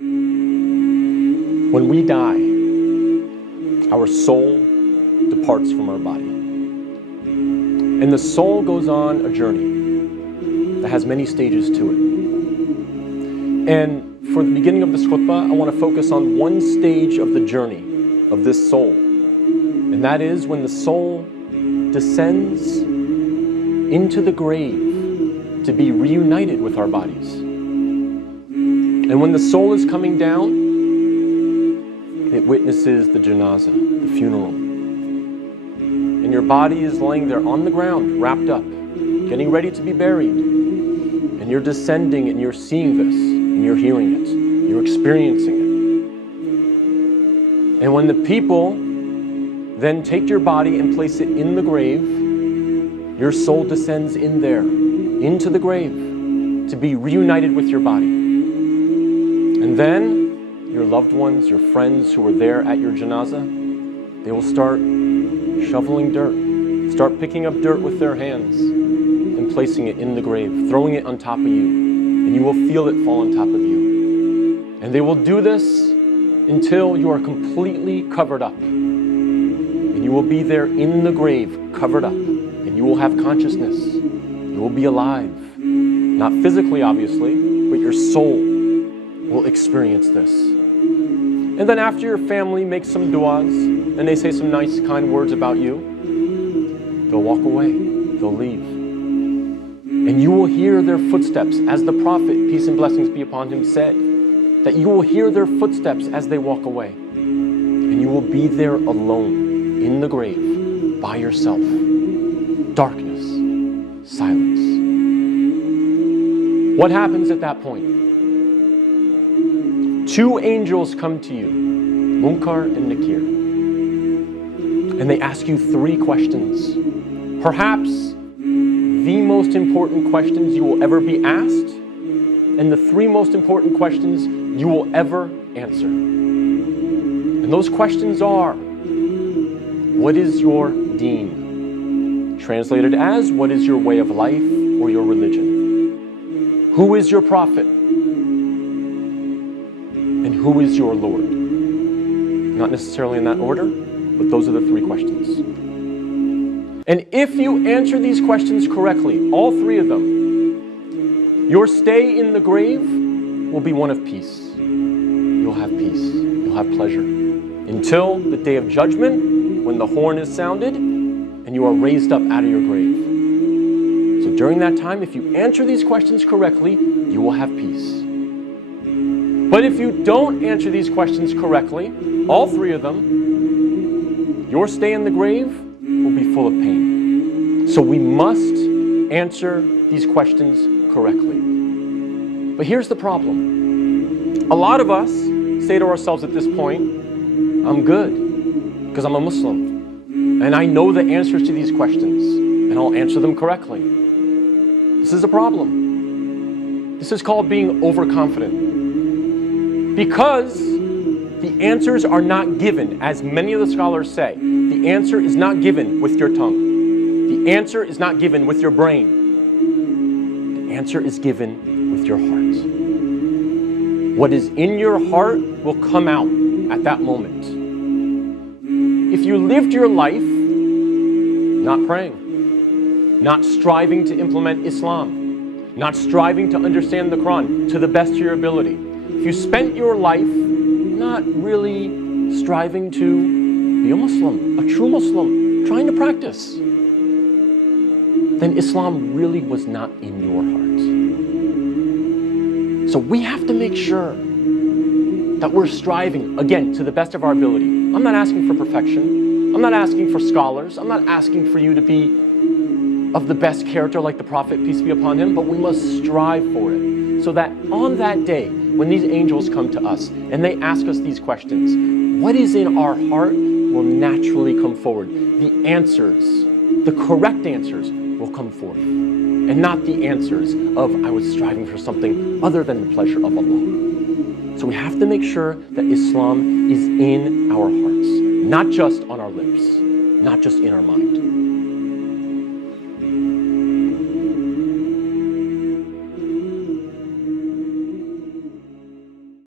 When we die, our soul departs from our body. And the soul goes on a journey that has many stages to it. And for the beginning of this khutbah, I want to focus on one stage of the journey of this soul. And that is when the soul descends into the grave to be reunited with our bodies. And when the soul is coming down, it witnesses the janazah, the funeral. And your body is laying there on the ground, wrapped up, getting ready to be buried. And you're descending and you're seeing this, and you're hearing it, you're experiencing it. And when the people then take your body and place it in the grave, your soul descends in there, into the grave, to be reunited with your body. And then your loved ones, your friends who were there at your janazah, they will start shoveling dirt, start picking up dirt with their hands and placing it in the grave, throwing it on top of you, and you will feel it fall on top of you. And they will do this until you are completely covered up. And you will be there in the grave, covered up, and you will have consciousness. You will be alive. Not physically, obviously, but your soul will experience this. And then after your family makes some du'as, and they say some nice, kind words about you, they'll walk away, they'll leave. And you will hear their footsteps, as the Prophet, peace and blessings be upon him, said, that you will hear their footsteps as they walk away. And you will be there alone, in the grave, by yourself. Darkness, silence. What happens at that point? Two angels come to you, Munkar and Nakir, and they ask you three questions. Perhaps the most important questions you will ever be asked, and the three most important questions you will ever answer. And those questions are, what is your deen? Translated as, what is your way of life or your religion? Who is your prophet? And who is your Lord? Not necessarily in that order, but those are the three questions. And if you answer these questions correctly, all three of them, your stay in the grave will be one of peace. You'll have peace. You'll have pleasure. Until the day of judgment, when the horn is sounded, and you are raised up out of your grave. So during that time, if you answer these questions correctly, you will have peace. But if you don't answer these questions correctly, all three of them, your stay in the grave will be full of pain. So we must answer these questions correctly. But here's the problem. A lot of us say to ourselves at this point, I'm good, because I'm a Muslim. And I know the answers to these questions, and I'll answer them correctly. This is a problem. This is called being overconfident. Because the answers are not given, as many of the scholars say, the answer is not given with your tongue. The answer is not given with your brain. The answer is given with your heart. What is in your heart will come out at that moment. If you lived your life not praying, not striving to implement Islam, not striving to understand the Quran to the best of your ability, if you spent your life not really striving to be a Muslim, a true Muslim, trying to practice, then Islam really was not in your heart. So we have to make sure that we're striving, again, to the best of our ability. I'm not asking for perfection. I'm not asking for scholars. I'm not asking for you to be of the best character like the Prophet, peace be upon him, but we must strive for it. So that on that day, when these angels come to us and they ask us these questions, what is in our heart will naturally come forward. The answers, the correct answers will come forth. And not the answers of, I was striving for something other than the pleasure of Allah. So we have to make sure that Islam is in our hearts, not just on our lips, not just in our mind.